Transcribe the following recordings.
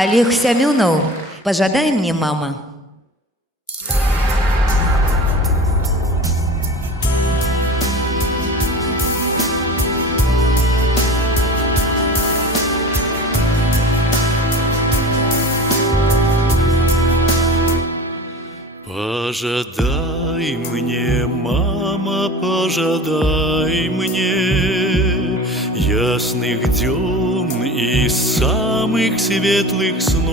Олег Семенов, пожадай мне, мама. Пожадай мне, мама, пожадай мне ясных дён и самых светлых снов.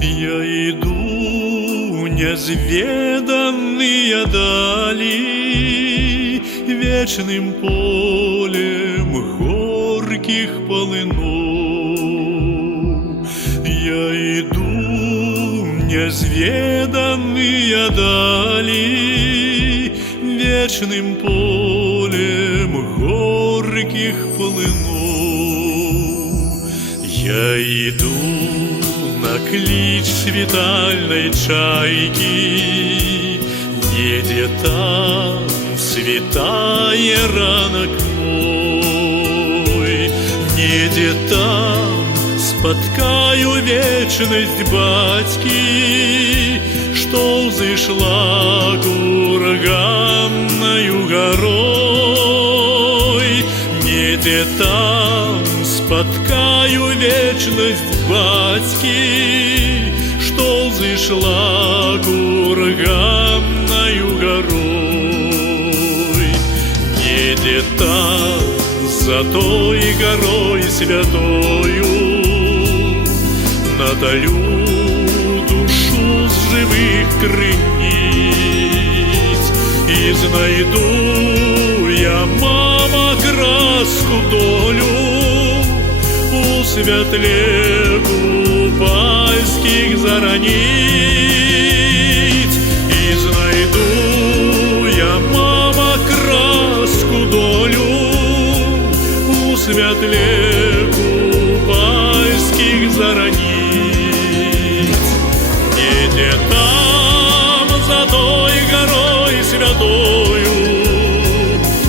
Я иду незведанные дали вечным полем горьких полынов. Я иду незведанные дали вечным полем горьких полынов. Я иду на клич свитальной чайки, едет там святая ранок мой, едет там споткаю вечность батьки, что взошла курганною горой. Неде там споткаю вечность батьки, что взошла курганною горой. Неде там за той горой святою надалю душу с живых крыниц, и знайду я, мама, краску долю у светле купальских зорниц. И знайду я, мама, краску долю у светле купальских зорниц. Где там за той горой святою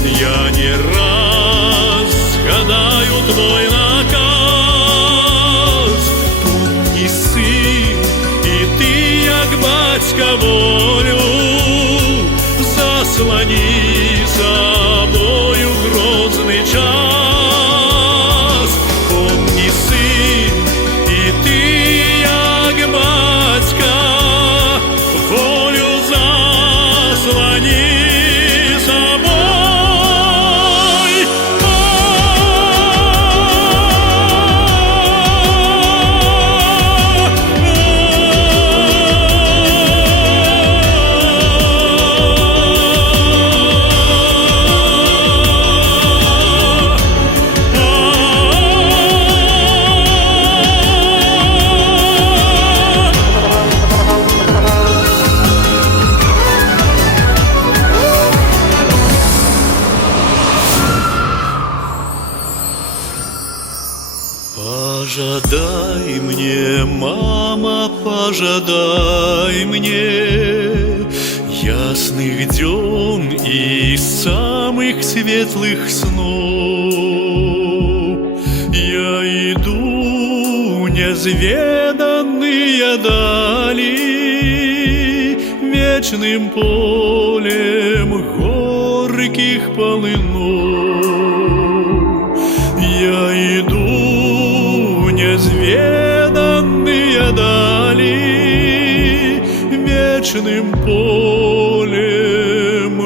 я не раз гадаю твой наказ. Помни, сын, и ты, як батька, волю заслони собою грозный час. Помни, сын, и ты, як батька, волю заслони собой. Пожадай мне, мама, пожадай мне ясных дён и самых светлых снов. Я иду незведанные дали вечным полем горьких полынов. Я иду незведанные дали вечным полем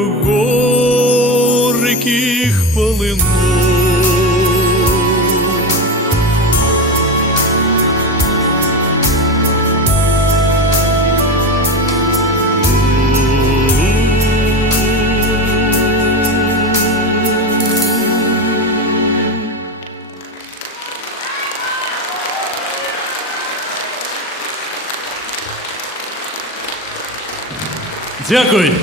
горьких полынов. Дякую.